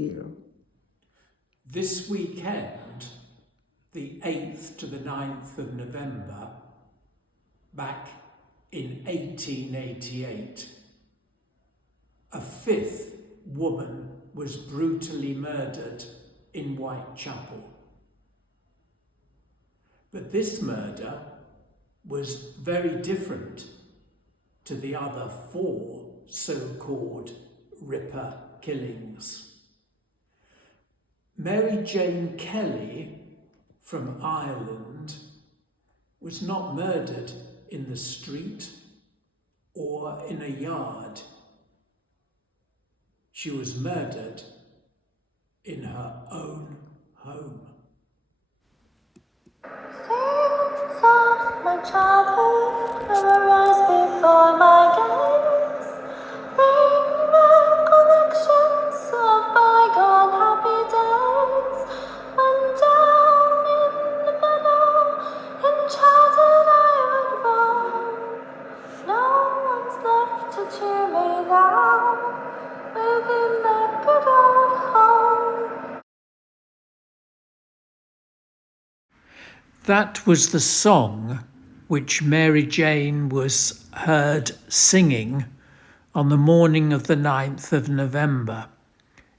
here. This weekend, the 8th to the 9th of November, back in 1888, a fifth woman was brutally murdered in Whitechapel. But this murder was very different to the other four so-called Ripper killings. Mary Jane Kelly from Ireland was not murdered in the street or in a yard. She was murdered in her own home. Scenes of my childhood arise before my gaze. Recollections of bygone happy days. When down in the meadow in childhood I would roam. No one's left to cheer me now within that good old home. That was the song which Mary Jane was heard singing on the morning of the 9th of November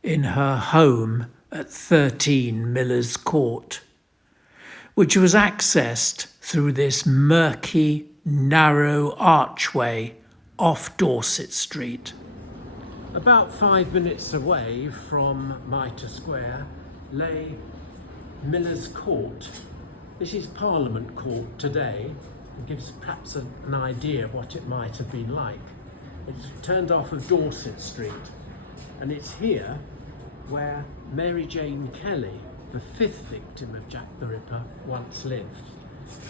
in her home at 13 Miller's Court, which was accessed through this murky, narrow archway off Dorset Street. About 5 minutes away from Mitre Square lay Miller's Court. This is Parliament Court today. It gives perhaps an idea of what it might have been like. It's turned off of Dorset Street, and it's here where Mary Jane Kelly, the fifth victim of Jack the Ripper, once lived.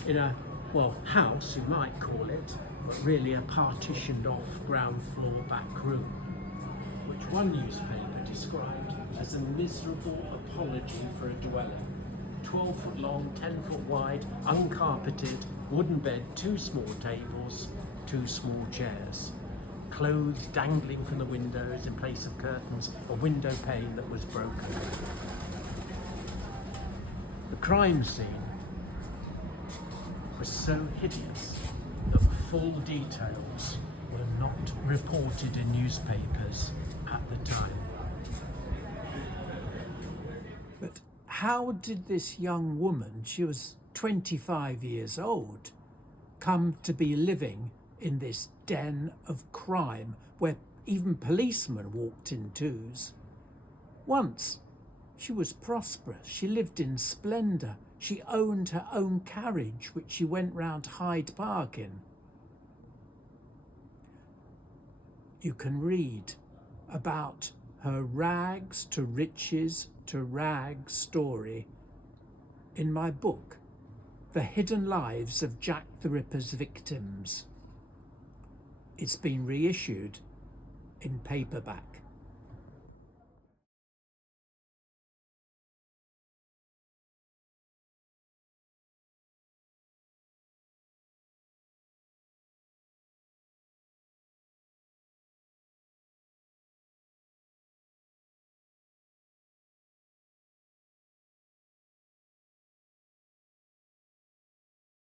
In a, house you might call it, but really a partitioned off ground floor back room, which one newspaper described as a miserable apology for a dwelling. 12 foot long, 10 foot wide, uncarpeted, wooden bed, 2 small tables, 2 small chairs. Clothes dangling from the windows in place of curtains, a window pane that was broken. The crime scene was so hideous that full details were not reported in newspapers at the time. But how did this young woman, she was 25 years old, come to be living in this den of crime where even policemen walked in twos? Once, she was prosperous. She lived in splendour. She owned her own carriage, which she went round Hyde Park in. You can read about her rags to riches to rags story in my book, The Hidden Lives of Jack the Ripper's Victims. It's been reissued in paperback.